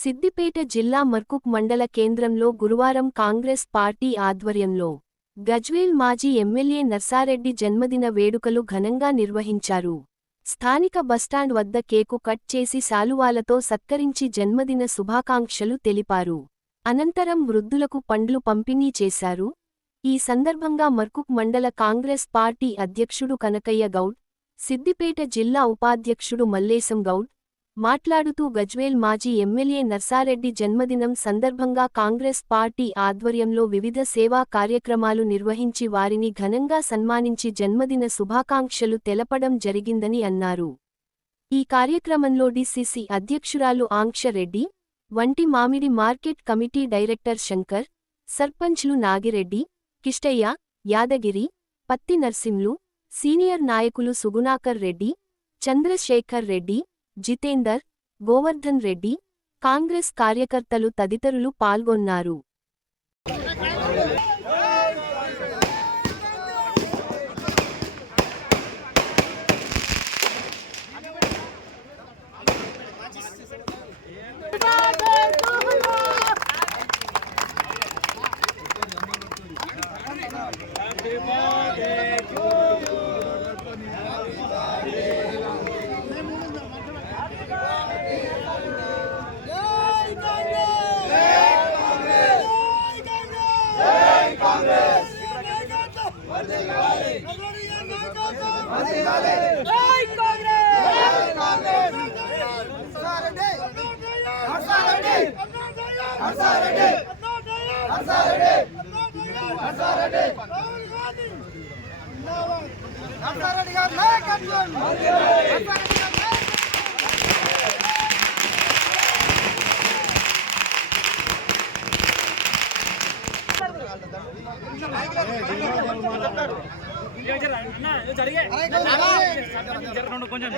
సిద్దిపేట జిల్లా మర్కుక్ మండల కేంద్రంలో గురువారం కాంగ్రెస్ పార్టీ ఆధ్వర్యంలో గజ్వేల్ మాజీ ఎమ్మెల్యే నర్సారెడ్డి జన్మదిన వేడుకలు ఘనంగా నిర్వహించారు. స్థానిక బస్టాండ్ వద్ద కేకు కట్ చేసి శాలువాలతో సత్కరించి జన్మదిన శుభాకాంక్షలు తెలిపారు. అనంతరం వృద్ధులకు పండ్లు పంపిణీ చేశారు. ఈ సందర్భంగా మర్కుక్ మండల కాంగ్రెస్ పార్టీ అధ్యక్షుడు కనకయ్య గౌడ్, సిద్దిపేట జిల్లా ఉపాధ్యక్షుడు మల్లేశం గౌడ్ మాట్లాడుతూ గజ్వేల్ మాజీ ఎమ్మెల్యే నర్సారెడ్డి జన్మదినం సందర్భంగా కాంగ్రెస్ పార్టీ ఆధ్వర్యంలో వివిధ సేవా కార్యక్రమాలు నిర్వహించి వారిని ఘనంగా సన్మానించి జన్మదిన శుభాకాంక్షలు తెలపడం జరిగిందని అన్నారు. ఈ కార్యక్రమంలో డిసిసి అధ్యక్షురాలు ఆంక్ష రెడ్డి, వంటి మామిడి మార్కెట్ కమిటీ డైరెక్టర్ శంకర్, సర్పంచ్లు నాగిరెడ్డి, కిష్టయ్య, యాదగిరి, పత్తి నర్సింలు, సీనియర్ నాయకులు సుగుణాకర్ రెడ్డి, చంద్రశేఖర్ రెడ్డి, జితేందర్, గోవర్ధన్ రెడ్డి, కాంగ్రెస్ కార్యకర్తలు తదితరులు పాల్గొన్నారు. కొంచెం